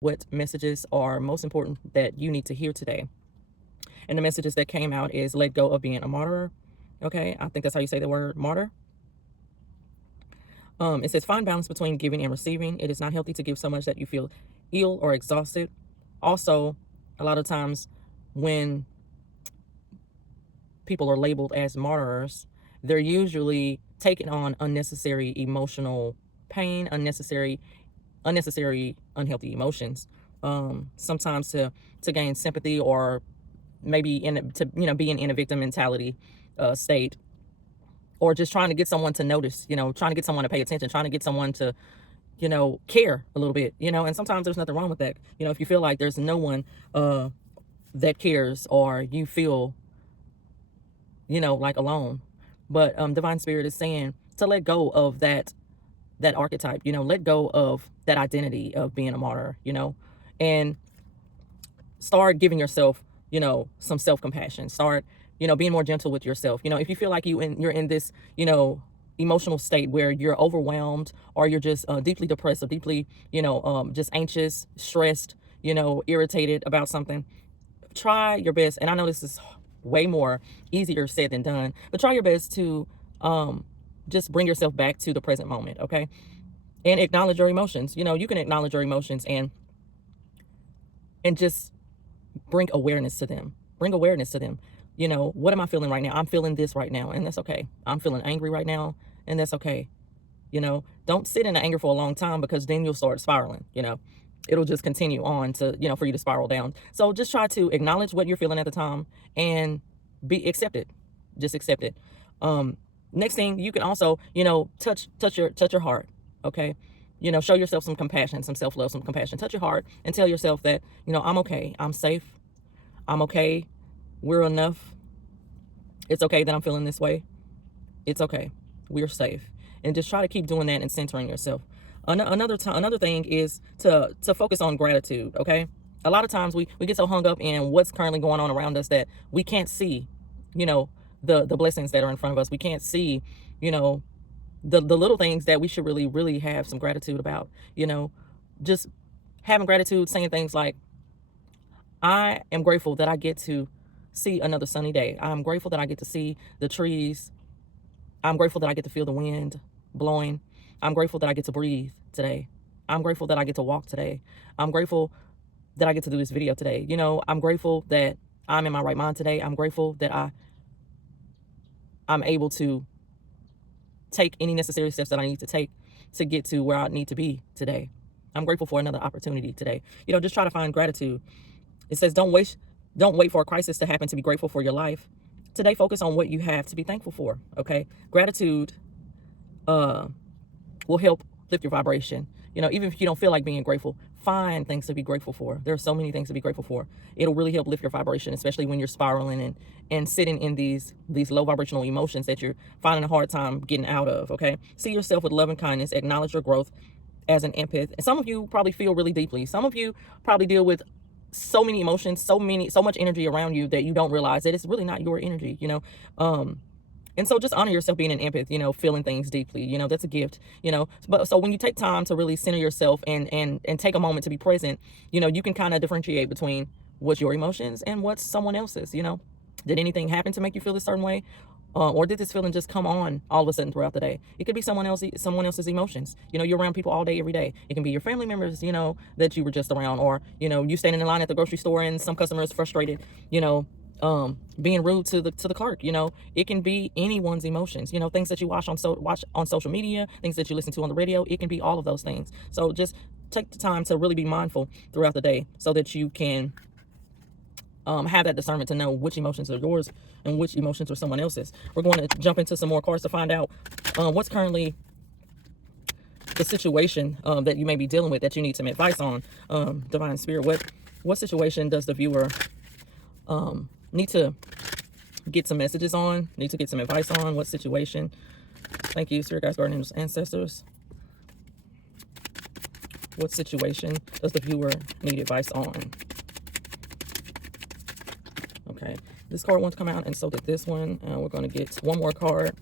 what messages are most important that you need to hear today. And the messages that came out is let go of being a martyr. Okay, I think that's how you say the word martyr. It says find balance between giving and receiving. It is not healthy to give so much that you feel ill or exhausted. Also, a lot of times when people are labeled as martyrs, they're usually taking on unnecessary emotional pain, unnecessary unhealthy emotions. Sometimes to gain sympathy, or maybe being in a victim mentality state, or just trying to get someone to notice, trying to get someone to pay attention, trying to get someone to care a little bit, and sometimes there's nothing wrong with that. If you feel like there's no one that cares, or you feel like alone. But divine spirit is saying to let go of that archetype, let go of that identity of being a martyr, and start giving yourself, some self-compassion. Start, being more gentle with yourself. If you feel like you're in this, emotional state where you're overwhelmed, or you're just deeply depressed, or deeply, just anxious, stressed, irritated about something, try your best. And I know this is way more easier said than done, but try your best to just bring yourself back to the present moment, okay? And acknowledge your emotions. You can acknowledge your emotions and just bring awareness to them. Bring awareness to them. What am I feeling right now? I'm feeling this right now, and that's okay. I'm feeling angry right now, and that's okay. Don't sit in the anger for a long time, because then you'll start spiraling. It'll just continue on to, for you to spiral down. So just try to acknowledge what you're feeling at the time and accept it. Just accept it. Next thing, you can also, touch your heart. Okay. Show yourself some compassion, some self-love, some compassion. Touch your heart and tell yourself that, I'm okay. I'm safe. I'm okay. We're enough. It's okay that I'm feeling this way. It's okay. We're safe. And just try to keep doing that and centering yourself. Another thing is to focus on gratitude. Okay. A lot of times we get so hung up in what's currently going on around us that we can't see, the blessings that are in front of us. We can't see, the little things that we should really, really have some gratitude about. Just having gratitude, saying things like, I am grateful that I get to see another sunny day. I'm grateful that I get to see the trees. I'm grateful that I get to feel the wind blowing. I'm grateful that I get to breathe today. I'm grateful that I get to walk today. I'm grateful that I get to do this video today. I'm grateful that I'm in my right mind today. I'm grateful that I'm able to take any necessary steps that I need to take to get to where I need to be today. I'm grateful for another opportunity today. Just try to find gratitude. It says, don't wait for a crisis to happen to be grateful for your life. Today, focus on what you have to be thankful for. Okay. Gratitude will help lift your vibration. Even if you don't feel like being grateful, find things to be grateful for. There are so many things to be grateful for. It'll really help lift your vibration, especially when you're spiraling and sitting in these low vibrational emotions that you're finding a hard time getting out of. Okay. See yourself with love and kindness. Acknowledge your growth as an empath. And some of you probably feel really deeply. Some of you probably deal with so many emotions, so much energy around you that you don't realize that it's really not your energy, and so just honor yourself being an empath, feeling things deeply, that's a gift, but so when you take time to really center yourself and take a moment to be present, you can kind of differentiate between what's your emotions and what's someone else's. Did anything happen to make you feel a certain way? Or did this feeling just come on all of a sudden throughout the day? It could be someone else's emotions. You're around people all day, every day. It can be your family members, that you were just around, or, you standing in line at the grocery store and some customer is frustrated, being rude to the clerk. It can be anyone's emotions, things that you watch on social media, things that you listen to on the radio. It can be all of those things. So just take the time to really be mindful throughout the day so that you can have that discernment to know which emotions are yours and which emotions are someone else's. We're going to jump into some more cards to find out what's currently the situation that you may be dealing with that you need some advice on. Divine Spirit, what situation does the viewer need to get some messages on, need to get some advice on? What situation? Thank you, Spirit Guides, Guardians, Ancestors. What situation does the viewer need advice on? Okay, this card wants to come out, and so did this one. We're going to get one more card.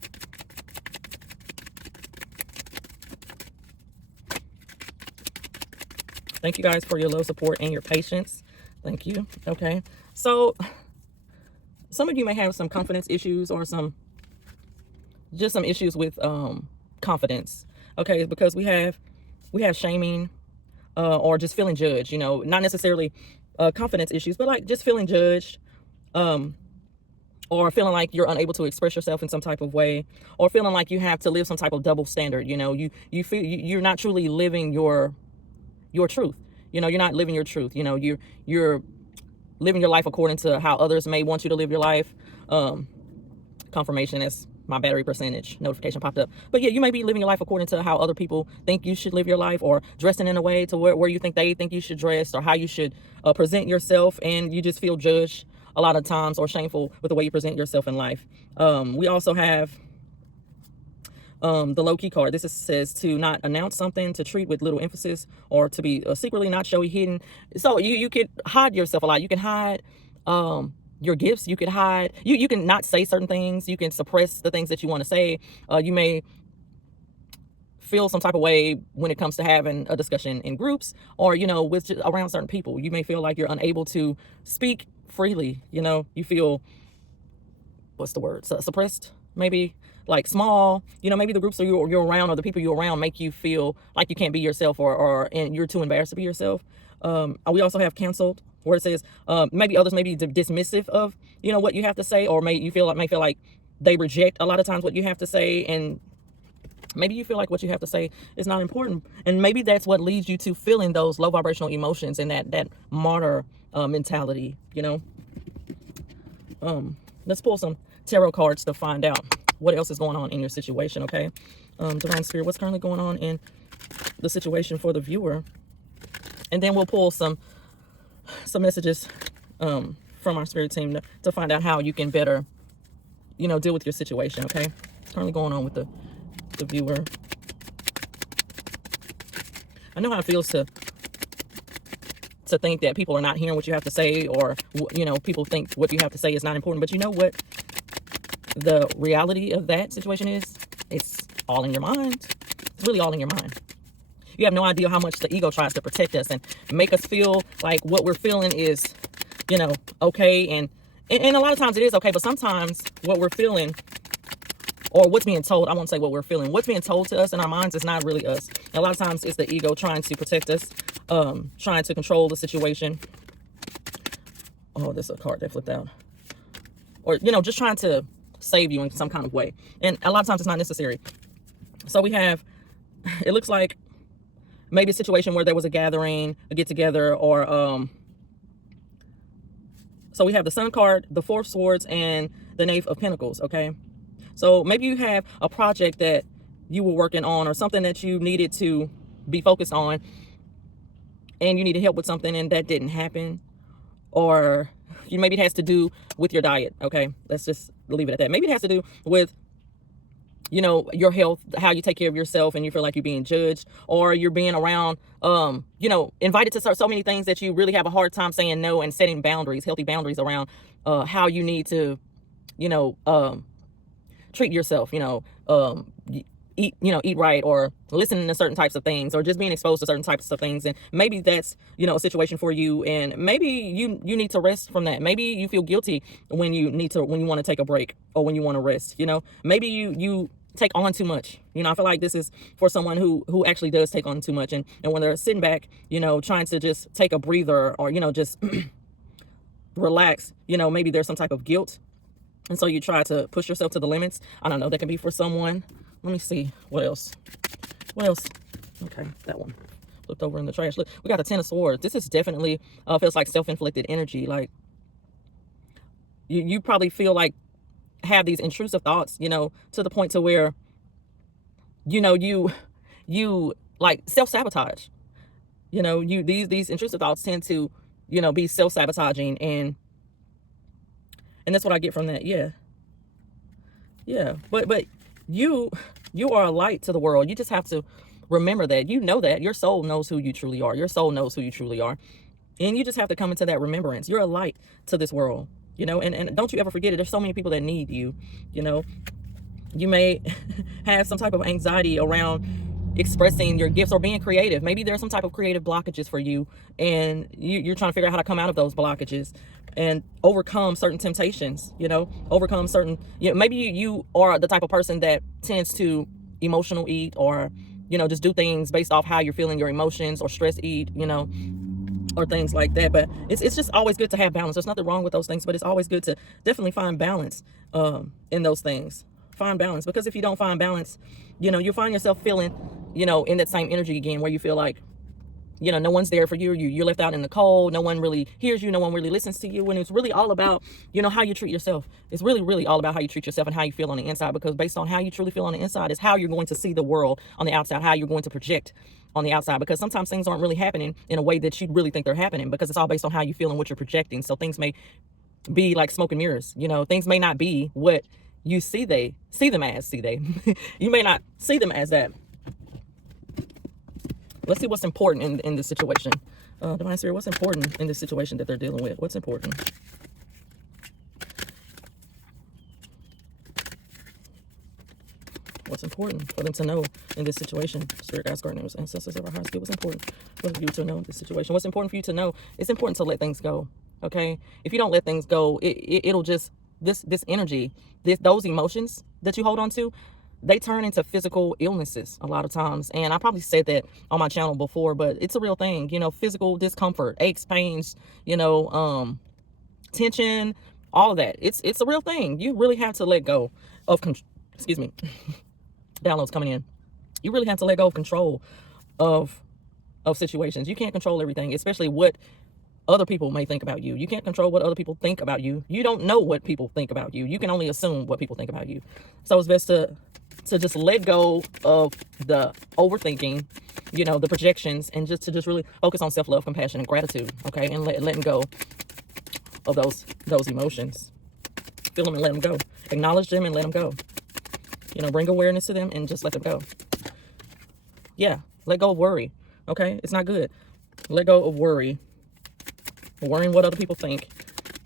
Thank you guys for your love, support, and your patience. Thank you. Okay. So some of you may have some confidence issues or some issues with confidence. Okay, because we have shaming or just feeling judged, not necessarily confidence issues, but like just feeling judged, or feeling like you're unable to express yourself in some type of way, or feeling like you have to live some type of double standard. You feel you're not truly living your truth. You're not living your truth. You're living your life according to how others may want you to live your life. Confirmation, as my battery percentage notification popped up. But yeah, you may be living your life according to how other people think you should live your life, or dressing in a way to where you think they think you should dress, or how you should present yourself, and you just feel judged a lot of times or shameful with the way you present yourself in life. We also have the low key card. This says to not announce something, to treat with little emphasis, or to be secretly, not showy, hidden. So you could hide yourself a lot. You can hide your gifts. You could hide, you can not say certain things. You can suppress the things that you want to say. You may feel some type of way when it comes to having a discussion in groups, or with just around certain people. You may feel like you're unable to speak freely. You feel, what's the word, suppressed, maybe, like small. Maybe the groups you're around, or the people you're around, make you feel like you can't be yourself, and you're too embarrassed to be yourself. We also have canceled, where it says maybe others may be dismissive of what you have to say, or may feel like they reject a lot of times what you have to say, and maybe you feel like what you have to say is not important, and maybe that's what leads you to feeling those low vibrational emotions and that martyr mentality. Let's pull some tarot cards to find out what else is going on in your situation. Okay, Divine Spirit, what's currently going on in the situation for the viewer, and then we'll pull some messages from our spirit team to find out how you can better deal with your situation. Okay, what's currently going on with the viewer. I know how it feels to think that people are not hearing what you have to say, or people think what you have to say is not important. But you know what the reality of that situation is? It's all in your mind. It's really all in your mind. You have no idea how much the ego tries to protect us and make us feel like what we're feeling is okay, and a lot of times it is okay, but sometimes what we're feeling, or what's being told, I won't say what we're feeling, what's being told to us in our minds is not really us. And a lot of times it's the ego trying to protect us, trying to control the situation. Oh, this is a card that flipped out. Or, just trying to save you in some kind of way. And a lot of times it's not necessary. So we have, it looks like maybe a situation where there was a gathering, a get together, or, so we have the Sun card, the Four of Swords, and the Knave of Pentacles. Okay. So maybe you have a project that you were working on, or something that you needed to be focused on, and you needed help with something, and that didn't happen. Or maybe it has to do with your diet. Okay, let's just leave it at that. Maybe it has to do with your health, how you take care of yourself, and you feel like you're being judged, or you're being around invited to so many things that you really have a hard time saying no, and setting boundaries, healthy boundaries around how you need to treat yourself, eat right, or listening to certain types of things, or just being exposed to certain types of things. And maybe that's a situation for you, and maybe you need to rest from that. Maybe you feel guilty when you want to take a break, or when you want to rest. Maybe you take on too much. I feel like this is for someone who actually does take on too much, and when they're sitting back, trying to just take a breather, or just relax, maybe there's some type of guilt, and so you try to push yourself to the limits. I don't know, that can be for someone. Let me see what else. Okay, that one looked over in the trash. Look, we got the Ten of Swords. This is definitely feels like self-inflicted energy. Like you probably feel like have these intrusive thoughts, to the point to where you like self-sabotage. These intrusive thoughts tend to be self-sabotaging, and that's what I get from that. Yeah, but you are a light to the world. You just have to remember that. That your soul knows who you truly are. Your soul knows who you truly are, and you just have to come into that remembrance. You're a light to this world, and don't you ever forget it. There's so many people that need you. You may have some type of anxiety around expressing your gifts or being creative. Maybe there's some type of creative blockages for you, and you're trying to figure out how to come out of those blockages and overcome certain temptations, overcome certain, maybe you are the type of person that tends to emotional eat, or, just do things based off how you're feeling your emotions, or stress eat, or things like that. But it's just always good to have balance. There's nothing wrong with those things, but it's always good to definitely find balance in those things. Find balance, because if you don't find balance, you'll find yourself feeling, in that same energy again, where you feel like, no one's there for you. You're left out in the cold. No one really hears you. No one really listens to you. When it's really all about, how you treat yourself. It's really, really all about how you treat yourself and how you feel on the inside, because based on how you truly feel on the inside is how you're going to see the world on the outside, how you're going to project on the outside, because sometimes things aren't really happening in a way that you really think they're happening, because it's all based on how you feel and what you're projecting. So things may be like smoke and mirrors. Things may not be what you see them as. You may not see them as that. Let's see what's important in this situation. Divine Spirit, what's important in this situation that they're dealing with? What's important? What's important for them to know in this situation? Spirit guides, guardians, ancestors of our hearts, what's important for you to know in this situation? What's important for you to know? It's important to let things go. Okay? If you don't let things go, it'll just, this energy, those emotions that you hold on to, they turn into physical illnesses a lot of times. And I probably said that on my channel before, but it's a real thing. Physical discomfort, aches, pains, tension, all of that. It's a real thing. You really have to let go of, excuse me, downloads coming in. You really have to let go of control of situations. You can't control everything, especially what other people may think about you. You can't control what other people think about you. You don't know what people think about you. You can only assume what people think about you. So it's best to just let go of the overthinking, the projections, and just really focus on self-love, compassion, and gratitude. Okay, and letting go of those emotions. Feel them and let them go. Acknowledge them and let them go. Bring awareness to them and just let them go. Yeah, let go of worry. Okay, it's not good. Let go of worry. Worrying what other people think.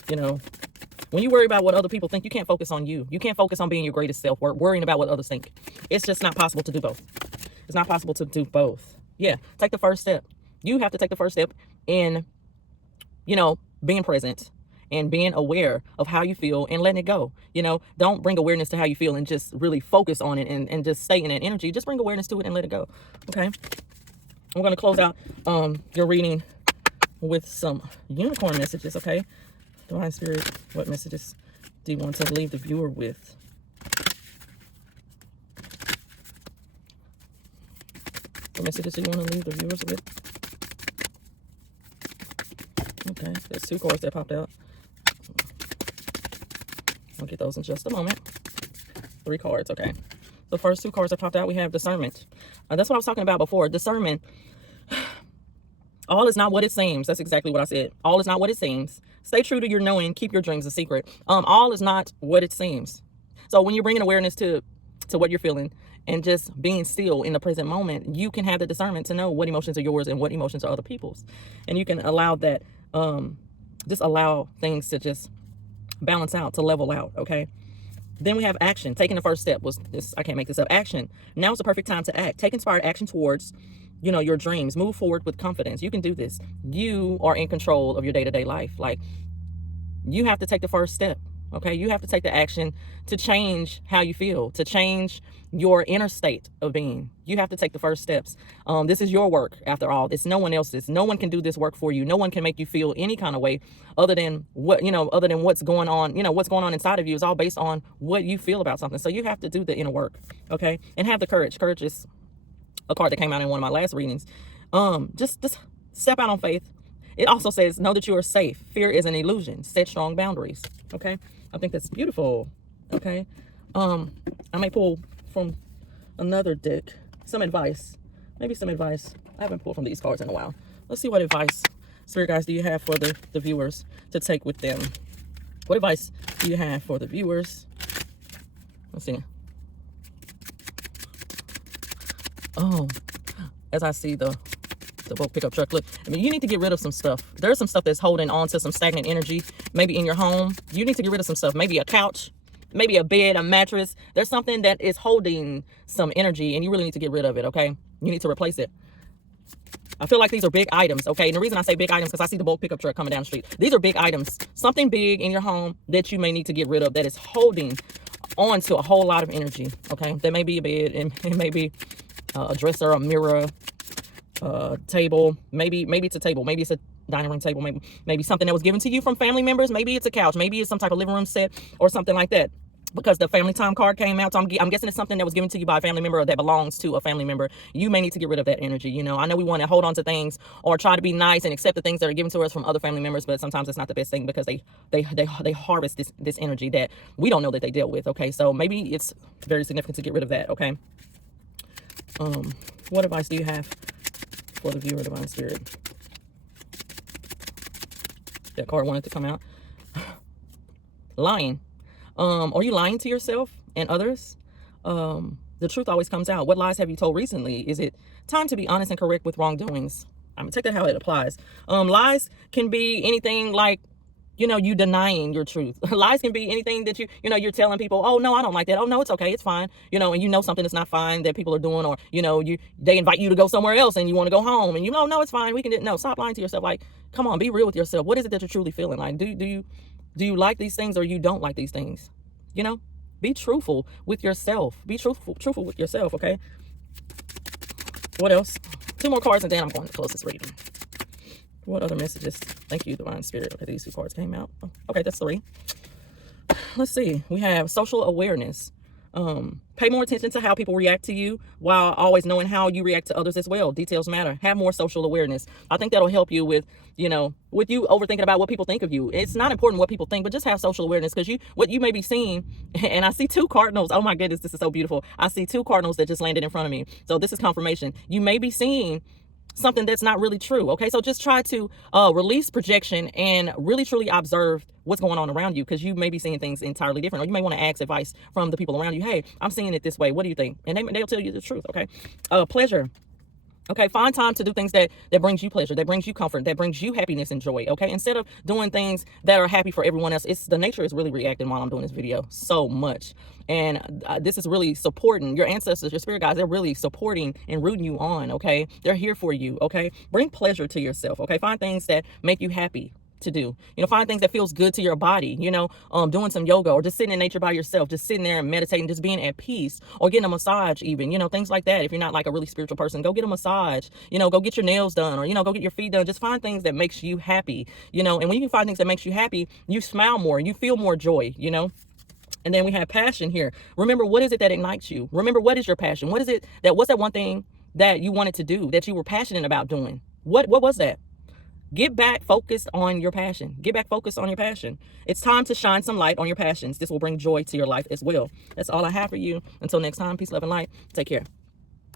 When you worry about what other people think, you can't focus on you. You can't focus on being your greatest self. Worrying about what others think. It's just not possible to do both. It's not possible to do both. Yeah, take the first step. You have to take the first step in, being present and being aware of how you feel and letting it go. Don't bring awareness to how you feel and just really focus on it and just stay in that energy. Just bring awareness to it and let it go. Okay. I'm going to close out your reading with some unicorn messages. Okay. Divine Spirit, what messages do you want to leave the viewer with? What messages do you want to leave the viewers with? Okay, there's 2 cards that popped out. I'll get those in just a moment. 3 cards, okay. The first 2 cards that popped out, we have discernment. That's what I was talking about before. Discernment. All is not what it seems. That's exactly what I said. All is not what it seems. Stay true to your knowing. Keep your dreams a secret. All is not what it seems. So when you're bringing awareness to what you're feeling and just being still in the present moment, you can have the discernment to know what emotions are yours and what emotions are other people's. And you can allow that, just allow things to just balance out, to level out, okay? Then we have action. Taking the first step was this. I can't make this up. Action. Now is the perfect time to act. Take inspired action towards your dreams. Move forward with confidence. You can do this. You are in control of your day-to-day life. Like, you have to take the first step. Okay. You have to take the action to change how you feel, to change your inner state of being. You have to take the first steps. This is your work after all. It's no one else's. No one can do this work for you. No one can make you feel any kind of way other than what's going on. What's going on inside of you is all based on what you feel about something. So you have to do the inner work. Okay. And have the courage. Courage is a card that came out in one of my last readings. Just step out on faith. It also says, know that you are safe. Fear is an illusion. Set strong boundaries. Okay. I think that's beautiful. Okay. I may pull from another deck some advice. Maybe some advice. I haven't pulled from these cards in a while. Let's see what advice, Spirit guys, do you have for the viewers to take with them? What advice do you have for the viewers? Let's see. Oh, as I see the boat pickup truck. Look, I mean, you need to get rid of some stuff. There's some stuff that's holding on to some stagnant energy. Maybe in your home, you need to get rid of some stuff. Maybe a couch, maybe a bed, a mattress. There's something that is holding some energy and you really need to get rid of it. Okay. You need to replace it. I feel like these are big items, okay? And the reason I say big items because I see the bulk pickup truck coming down the street. These are big items. Something big in your home that you may need to get rid of that is holding on to a whole lot of energy, okay? That may be a bed, and it may be a dresser, a mirror, table. Maybe it's a table. Maybe it's a dining room table. Maybe something that was given to you from family members. Maybe it's a couch. Maybe it's some type of living room set or something like that. Because the family time card came out, so I'm guessing it's something that was given to you by a family member or that belongs to a family member. You may need to get rid of that energy. You know, I know we want to hold on to things or try to be nice and accept the things that are given to us from other family members, but sometimes it's not the best thing because they harvest this energy that we don't know that they dealt with. Okay, so maybe it's very significant to get rid of that. Okay. What advice do you have for the viewer, Divine Spirit? That card wanted to come out. Lying. Are you lying to yourself and others? The truth always comes out. What lies have you told recently? Is it time to be honest and correct with wrongdoings? I'm gonna take that how it applies. Lies can be anything like, you know, you denying your truth. Lies can be anything that you're telling people, oh no, I don't like that. Oh no, it's okay, it's fine. You know, and you know something that's not fine that people are doing, or they invite you to go somewhere else and you want to go home, and no, it's fine. We can no, stop lying to yourself. Like, come on, be real with yourself. What is it that you're truly feeling? Like, do you like these things or you don't like these things? You know, be truthful with yourself. Be truthful with yourself, okay? What else? 2 more cards and then I'm going to close this reading. What other messages? Thank you, Divine Spirit. Okay, these 2 cards came out. Oh, okay, that's 3. Let's see. We have social awareness. Pay more attention to how people react to you while always knowing how you react to others as well. Details matter. Have more social awareness. I think that'll help you with you overthinking about what people think of you. It's not important what people think, but just have social awareness, because what you may be seeing, and I see 2 cardinals. Oh my goodness, this is so beautiful. I see 2 cardinals that just landed in front of me. So this is confirmation. You may be seeing something that's not really true. Okay, so just try to release projection and really truly observe what's going on around you, because you may be seeing things entirely different, or you may want to ask advice from the people around you. Hey, I'm seeing it this way. What do you think? And they'll tell you the truth. Okay. Pleasure. Okay, find time to do things that brings you pleasure, that brings you comfort, that brings you happiness and joy. Okay, instead of doing things that are happy for everyone else. The nature is really reacting while I'm doing this video so much, and this is really supporting your ancestors, your spirit guides. They're really supporting and rooting you on. Okay, they're here for you. Okay, bring pleasure to yourself. Okay, find things that make you happy to do. Find things that feels good to your body, doing some yoga, or just sitting in nature by yourself, just sitting there and meditating, just being at peace, or getting a massage even, things like that. If you're not like a really spiritual person, go get a massage, go get your nails done, or, go get your feet done. Just find things that makes you happy, and when you find things that makes you happy, you smile more and you feel more joy, And then we have passion here. Remember, what is it that ignites you? Remember, what is your passion? What's that one thing that you wanted to do, that you were passionate about doing? What was that? Get back focused on your passion. Get back focused on your passion. It's time to shine some light on your passions. This will bring joy to your life as well. That's all I have for you. Until next time, peace, love, and light. Take care.